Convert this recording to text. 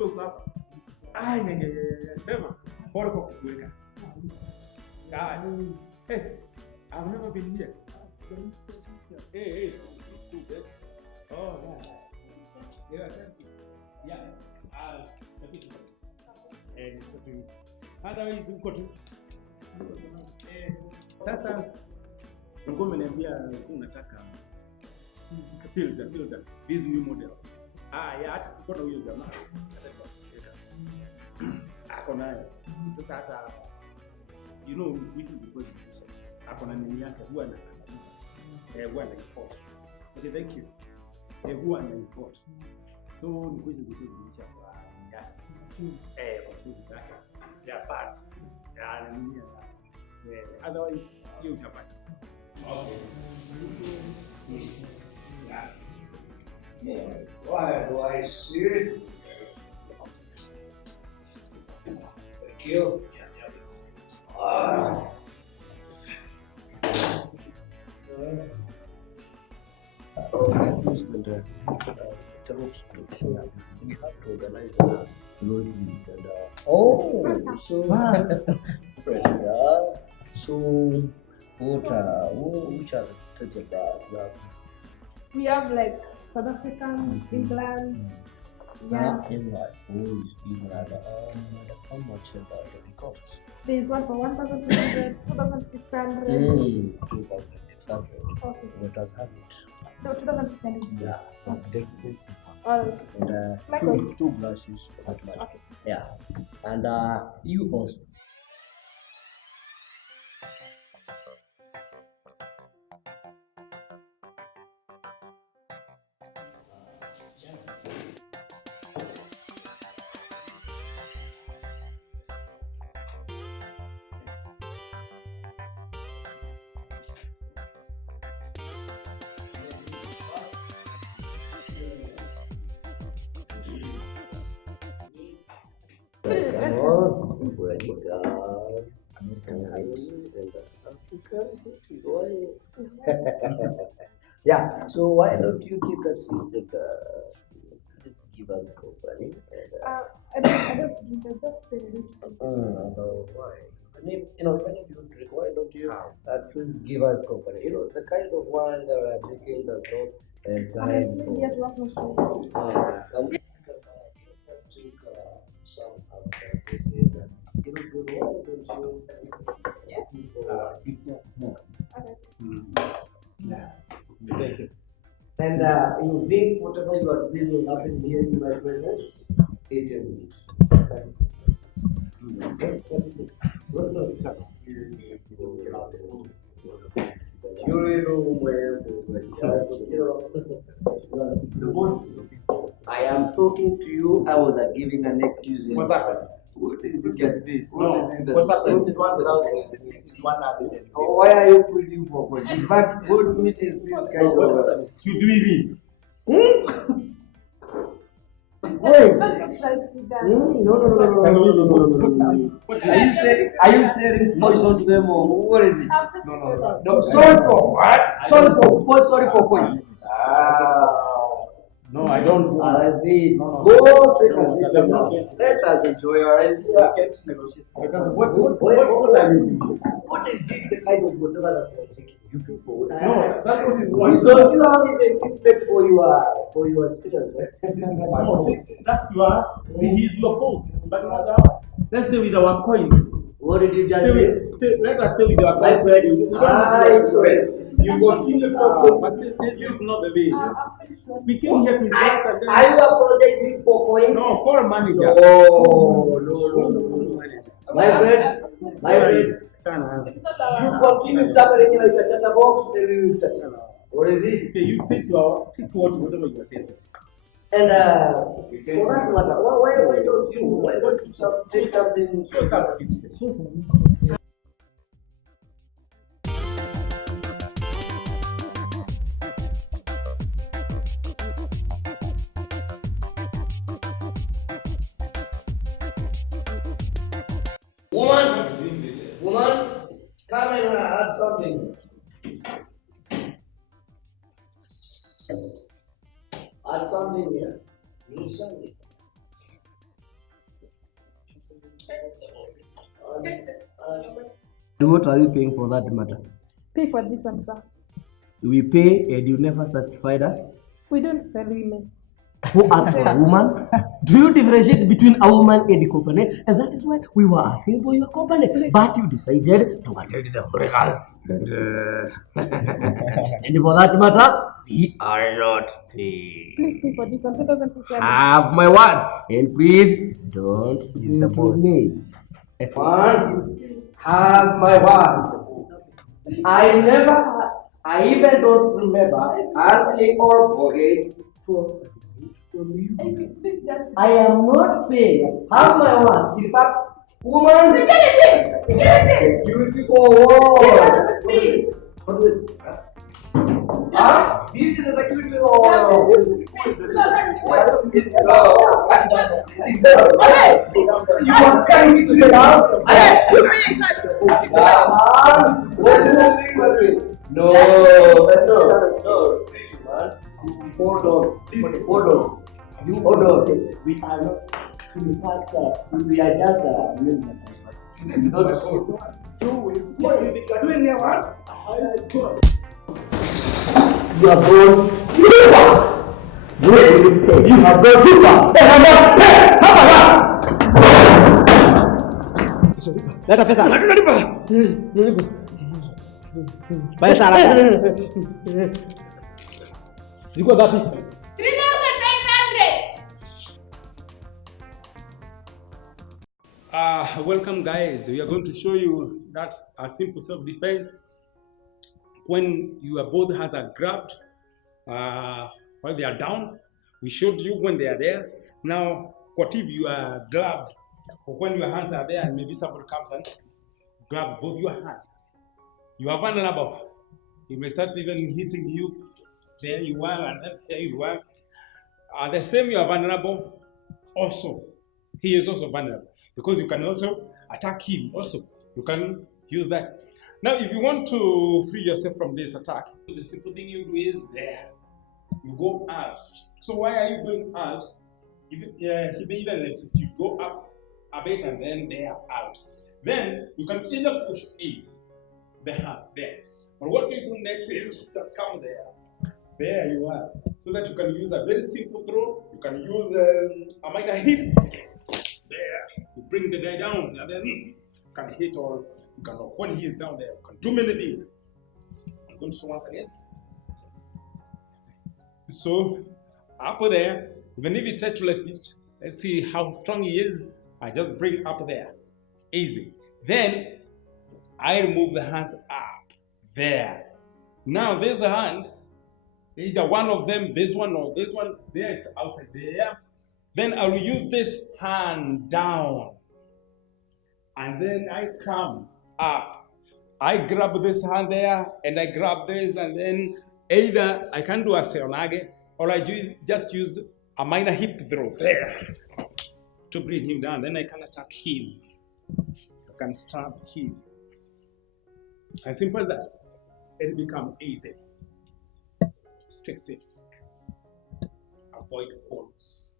close hapa. Sema. Bora kwa kuweka. Hey, I've never been here. Hey. Oh, yeah. Yeah. Hata uko tu. Sasa ngoma umeniambia unataka build these new models. Yeah, acha tuko na huyo jamaa. Ako naye. Sasa hata you know which is because ako na nini yake huwa na huwa na import. Okay, thank you. Huwa na import. So ni kweli kuzilisha kwa gas. Kwa sababu zake. Yeah, parts. Yeah, nini ya. Otherwise you utapata. Okay. Yeah. Why do I see it? Thank you. We have to organize loadings and so fresh. So which are the types of we have like South African, England. Yeah. England. England. How much about the costs? There is one for 1,200, 2,600. 2,600. Okay. Let us have it. So 2,600. Yeah. Okay. And two glasses for that much. Okay. Yeah. And you also. American Heights and African yeah, so why don't you take a seat and just give us company? I don't drink, I just say why? I mean, when you drink, why don't you please give us company? The kind of wine that we're drinking does not time for. Yet what was true. Just drink some alcohol. Yes. No. Yeah. Thank you. And you think whatever you are doing will happen here in my presence? 18 minutes. I am talking to you. I was giving an excuse. What happened? What did you get this? No. What's happened? This is one without this is one added. Why are you putting for? In fact, good meetings is kind of. Should we be? Wait. No. No. Are you sharing poison to them or what is it? No. Sorry for what? Sorry for poison. No, I don't want. That's it. No. Go take a seat now. Let us enjoy our negotiation. What are you doing? What is this the kind of whatever that you are taking? You people. No, that's what is Don't you have even respect for your students? That's he is your boss, but not ours. Let's stay with our coins. What did you just say? Let us stay with our My coins. friend, You continue talking, but this is not the way. We came here to relax and then. are you apologizing for points? No, for a manager. No. My friend, you continue tackling like a chatterbox, then we will touch. What is this? Okay, you take whatever you are taking. And for that matter, why don't you take something? Woman, come and add something. Add something here. Do something. What are you paying for that matter? Pay for this one, sir. We pay and you never satisfied us. We don't sell women. Who asked for a woman? Do you differentiate between a woman and the company? And that is why we were asking for your company. But you decided to attend the hurricanes. And for that matter, we are not paid. Please pay for this one, 2,600. Have my words. And please don't use the boss. Me. One, have my word. I never asked. I even don't remember asking or forget for from you. I am not paying. Have my word. In fact, woman. Security for what? This is the security for you are telling me to sit down? No. Hold on. You hold on. We are not. In fact, we are just members. What do you think you are doing here, man? You are born. You have gone too far. And I'm not paid. How about that? Leta pesa. Vai sana. Ziko gapi? 3,500. Welcome guys. We are going to show you that a simple self-defense when your both hands are grabbed while they are down. We showed you when they are there. Now, what if you are grabbed or when your hands are there and maybe somebody comes and grab both your hands? You are vulnerable. He may start even hitting you. There you are, and then there you are. The same, you are vulnerable also. He is also vulnerable because you can also attack him also. You can use that. Now, if you want to free yourself from this attack, the simple thing you do is there. You go out. So why are you going out? He may even assist you. Go up a bit and then there out. Then you can either push in the hands there. But what you do next is just come there. There you are. So that you can use a very simple throw. You can use a minor hit. There. You bring the guy down and then you can hit or you can knock. When he is down there, you can do many things. I'm going to show once again. So up there, even if you try to resist, let's see how strong he is. I just bring up there. Easy. Then I remove the hands up there. Now this hand, either one of them, this one or this one, there it's outside there. Then I will use this hand down. And then I come up. I grab this hand there and I grab this, and then either I can do a seonage or I just use a minor hip throw there to bring him down. Then I can attack him. I can stab him. As simple as that. It becomes easy. Stay safe. Avoid holes.